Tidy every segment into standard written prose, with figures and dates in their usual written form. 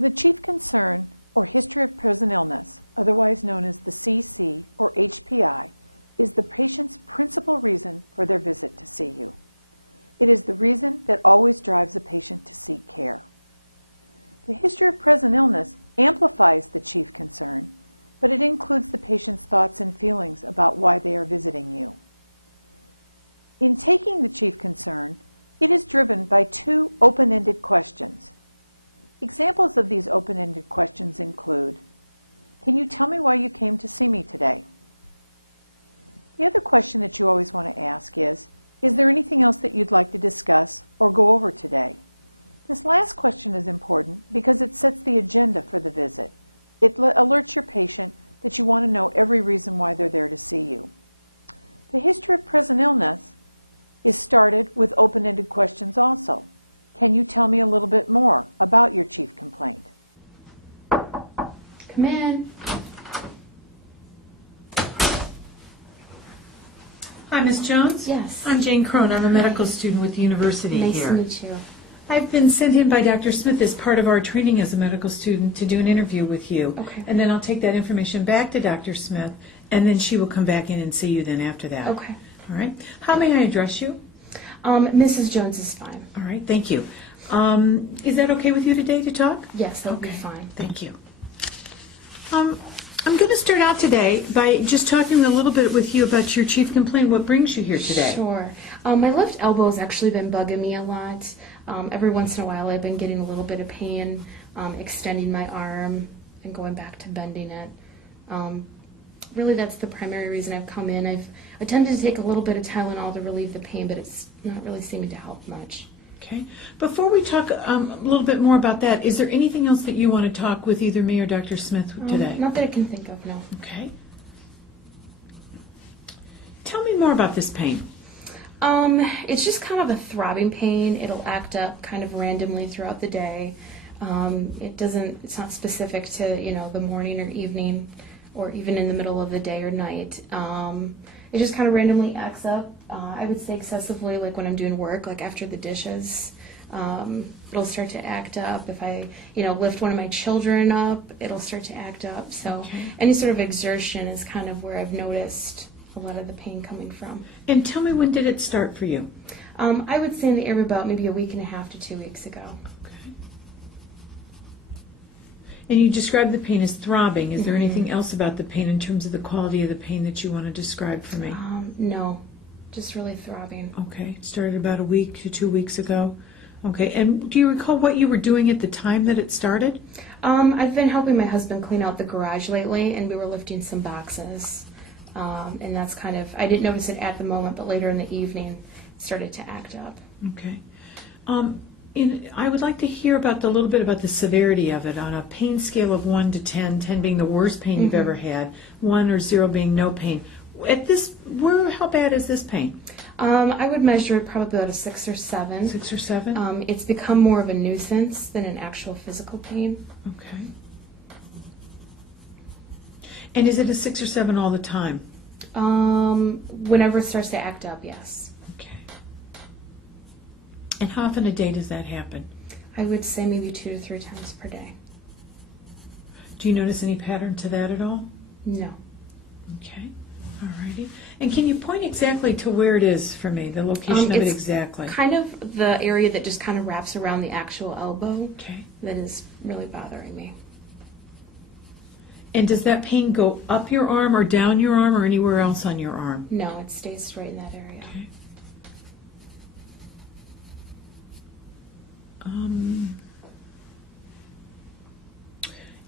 The chief concern or history of present illness, otherwise known as the CC or HPI, is the patient's principal reason for their visit to see you. It is the reason that always drives a patient to seek care. The history of present illness amplifies the chief concern, but it includes the patient's thoughts and feelings about why they are visiting you. In taking the chief concern, it is driven by two open-ended questions. Examples of these open-ended questions include, can you tell me why you came to see me today? The other question that you always want to ask is there anything else that you'd like to discuss or go over today? This last question is important because it sets the agenda for the visit. It alerts your patient that you want to know every reason why they're there to see you. The history of present illness is started with open-ended questions also. Can you tell me a little bit more about your chief complaint? Come in. Hi, Ms. Jones. Yes. I'm Jane Crone. I'm a medical student with the university Nice here. to meet you. I've been sent in by Dr. Smith as part of our training as a medical student to do an interview with you. Okay. And then I'll take that information back to Dr. Smith, and then she will come back in and see you then after that. Okay. All right. How may I address you? Mrs. Jones is fine. All right. Thank you. Is that okay with you today to talk? Yes, that'll be fine. Thank you. I'm going to start out today by just talking a little bit with you about your chief complaint. What brings you here today? Sure. My left elbow has actually been bugging me a lot. Every once in a while I've been getting a little bit of pain, extending my arm and going back to bending it. Really that's the primary reason I've come in. I've attempted to take a little bit of Tylenol to relieve the pain, but it's not really seeming to help much. Okay. Before we talk a little bit more about that, is there anything else that you want to talk with either me or Dr. Smith today? Not that I can think of, no. Okay. Tell me more about this pain. It's just kind of a throbbing pain. It'll act up kind of randomly throughout the day. It's not specific to, the morning or evening or even in the middle of the day or night. It just kind of randomly acts up. I would say excessively, like when I'm doing work, like after the dishes. It'll start to act up. If I, lift one of my children up, it'll start to act up. So any sort of exertion is kind of where I've noticed a lot of the pain coming from. And tell me, when did it start for you? I would say in the area about maybe a week and a half to 2 weeks ago. Okay. And you described the pain as throbbing. Is there anything else about the pain in terms of the quality of the pain that you want to describe for me? No, just really throbbing. Okay. It started about a week to 2 weeks ago. Okay. And do you recall what you were doing at the time that it started? I've been helping my husband clean out the garage lately, and we were lifting some boxes. And that's kind of, I didn't notice it at the moment, but later in the evening it started to act up. Okay. I would like to hear about a little bit about the severity of it on a pain scale of 1 to 10, 10 being the worst pain you've ever had, 1 or 0 being no pain. How bad is this pain? I would measure it probably about a 6 or 7. 6 or 7? It's become more of a nuisance than an actual physical pain. Okay. And is it a 6 or 7 all the time? Whenever it starts to act up, yes. Okay. And how often a day does that happen? I would say maybe 2 to 3 times per day. Do you notice any pattern to that at all? No. Okay. All righty. And can you point exactly to where it is for me, the location of it exactly? Kind of the area that just kind of wraps around the actual elbow. Okay. That is really bothering me. And does that pain go up your arm or down your arm or anywhere else on your arm? No, it stays straight in that area. Okay.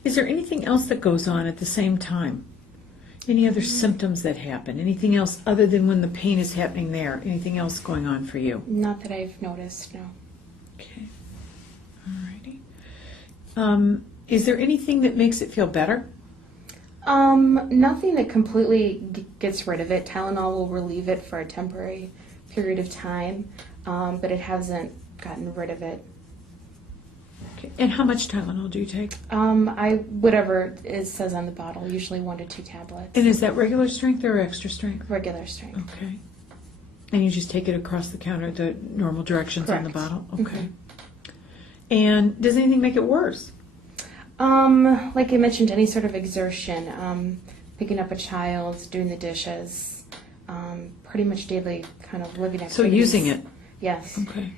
Is there anything else that goes on at the same time? Any other symptoms that happen? Anything else other than when the pain is happening there? Anything else going on for you? Not that I've noticed, no. Okay. All righty. Is there anything that makes it feel better? Nothing that completely gets rid of it. Tylenol will relieve it for a temporary period of time, but it hasn't gotten rid of it. Okay. And how much Tylenol do you take? Whatever it says on the bottle, usually 1 to 2 tablets. And is that regular strength or extra strength? Regular strength. Okay. And you just take it across the counter, the normal directions on the Correct. bottle? Okay. And does anything make it worse? Like I mentioned, any sort of exertion, picking up a child, doing the dishes, pretty much daily kind of living activities. So using it? Yes. Okay.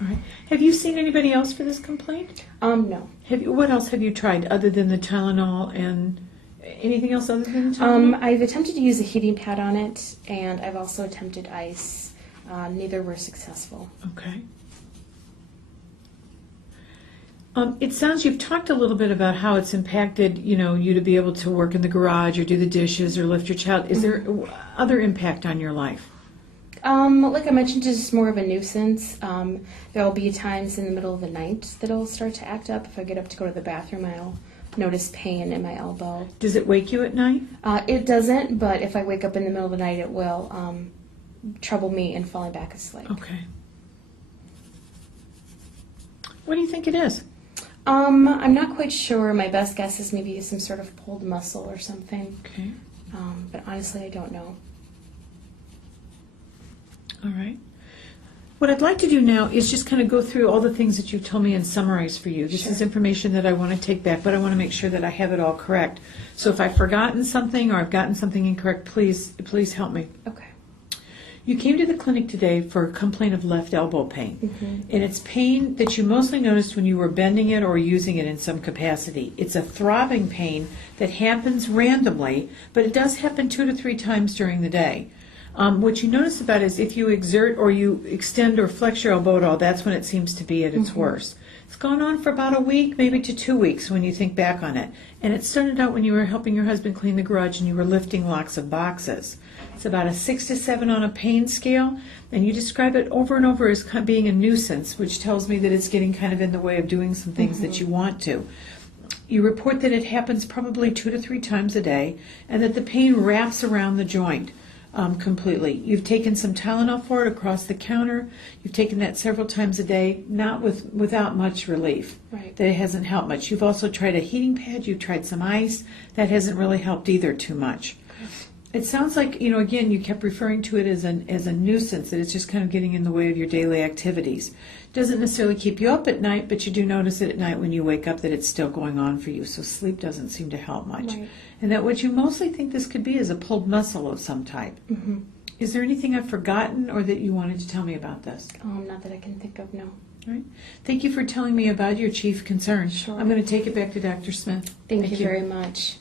All right. Have you seen anybody else for this complaint? No. What else have you tried other than the Tylenol, and anything else other than the Tylenol? I've attempted to use a heating pad on it, and I've also attempted ice. Neither were successful. Okay. It sounds you've talked a little bit about how it's impacted, you to be able to work in the garage or do the dishes or lift your child. Is there other impact on your life? Like I mentioned, it's just more of a nuisance. There'll be times in the middle of the night that it'll start to act up. If I get up to go to the bathroom, I'll notice pain in my elbow. Does it wake you at night? It doesn't, but if I wake up in the middle of the night, it will trouble me in falling back asleep. Okay. What do you think it is? I'm not quite sure. My best guess is maybe some sort of pulled muscle or something. Okay. But honestly, I don't know. All right. What I'd like to do now is just kind of go through all the things that you've told me and summarize for you. This is information that I want to take back, but I want to make sure that I have it all correct. So if I've forgotten something or I've gotten something incorrect, please help me. Okay. You came to the clinic today for a complaint of left elbow pain. And it's pain that you mostly noticed when you were bending it or using it in some capacity. It's a throbbing pain that happens randomly, but it does happen 2 to 3 times during the day. What you notice about it is if you exert or you extend or flex your elbow at all, that's when it seems to be at its worst. It's gone on for about a week, maybe to 2 weeks when you think back on it. And it started out when you were helping your husband clean the garage and you were lifting lots of boxes. It's about a 6 to 7 on a pain scale, and you describe it over and over as being a nuisance, which tells me that it's getting kind of in the way of doing some things that you want to. You report that it happens probably 2 to 3 times a day, and that the pain wraps around the joint completely. You've taken some Tylenol for it across the counter. You've taken that several times a day, not without much relief. Right. That it hasn't helped much. You've also tried a heating pad. You've tried some ice. That hasn't really helped either too much. It sounds like, again, you kept referring to it as a nuisance, that it's just kind of getting in the way of your daily activities. It doesn't necessarily keep you up at night, but you do notice it at night when you wake up that it's still going on for you, so sleep doesn't seem to help much. Right. And that what you mostly think this could be is a pulled muscle of some type. Mm-hmm. Is there anything I've forgotten or that you wanted to tell me about this? Not that I can think of, no. All right. Thank you for telling me about your chief concern. Sure. I'm going to take it back to Dr. Smith. Thank you very much.